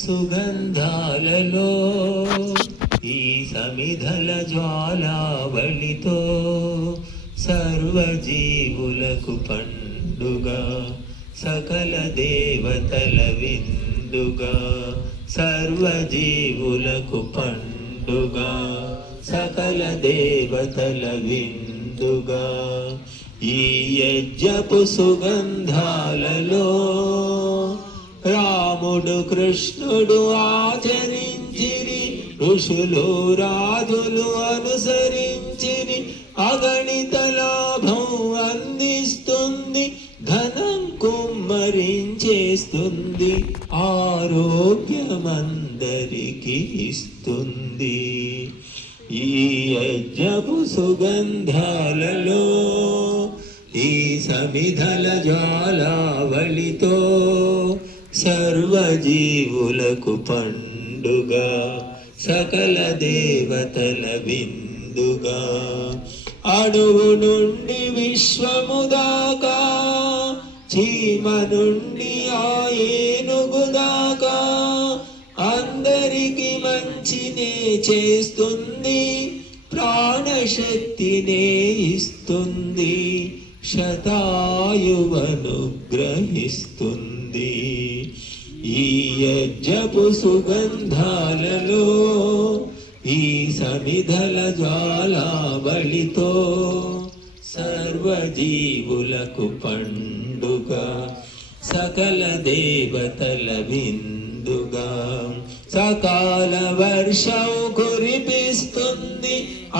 సుగంధాలలో ఈ సమిధల జ్వాలావళితో సర్వజీవులకు పండుగ, సకల దేవతల విందుగా. సర్వజీవులకు పండుగ, సకల దేవతల విందుగా. ఈ యజ్ఞపు సుగంధాలలో రాముడు కృష్ణుడు ఆచరించిరి, ఋషులు రాజులు అనుసరించిరి. అగణిత లాభం అందిస్తుంది, ధనం కుమ్మరించేస్తుంది, ఆరోగ్యమందరికి ఇస్తుంది. ఈ యజ్ఞపు సుగంధాలలో ఈ సమిధల జ్వాలావళితో సర్వజీవులకు పండుగ, సకల దేవతల విందుగా. అణువు నుండి విశ్వము దాకా, చీమ నుండి ఆ ఏనుగు దాకా అందరికి మంచినే చేస్తుంది, ప్రాణశక్తినే ఇస్తుంది, శతాయువనుగ్రహిస్తుంది. ఈ యజ్ఞపు సుగంధాలలో ఈ సమిధల జ్వాలావళితో సర్వజీవులకు పండుగ, సకల దేవతల విందుగా. సకాల వర్షం కురిపిస్తుంది,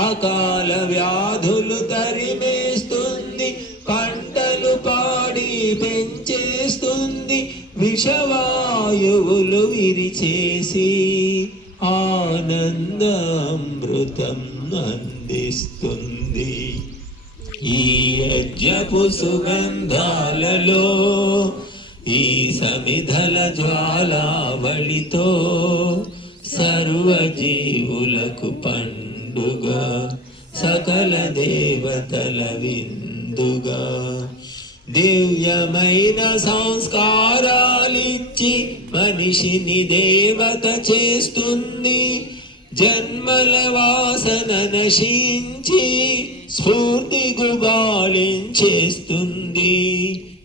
అకాల వ్యాధులు తరిమేస్తుంది, పంటలు పాడి పెంచేస్తుంది, విషవాయువులు విరిచేసి ఆనందామృతం అందిస్తుంది. ఈ యజ్ఞపు సుగంధాలలో ఈ సమిధల జ్వాలావళితో సర్వజీవులకు పండుగ, సకల దేవతల విందుగా. దివ్యమైన సంస్కారాలిచ్చి మనిషిని దేవత చేస్తుంది, జన్మల వాసన నశించి స్ఫూర్తి గుబాళించేస్తుంది,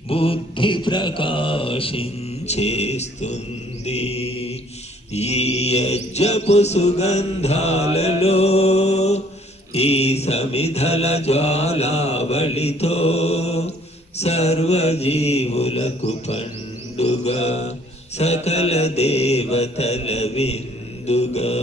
బుద్ధి ప్రకాశించేస్తుంది. ఈ యజ్ఞపు సుగంధాలలో ఈ సమిధల జ్వాలావళితో సర్వజీవులకు పండుగ, సకల దేవతల విందుగా.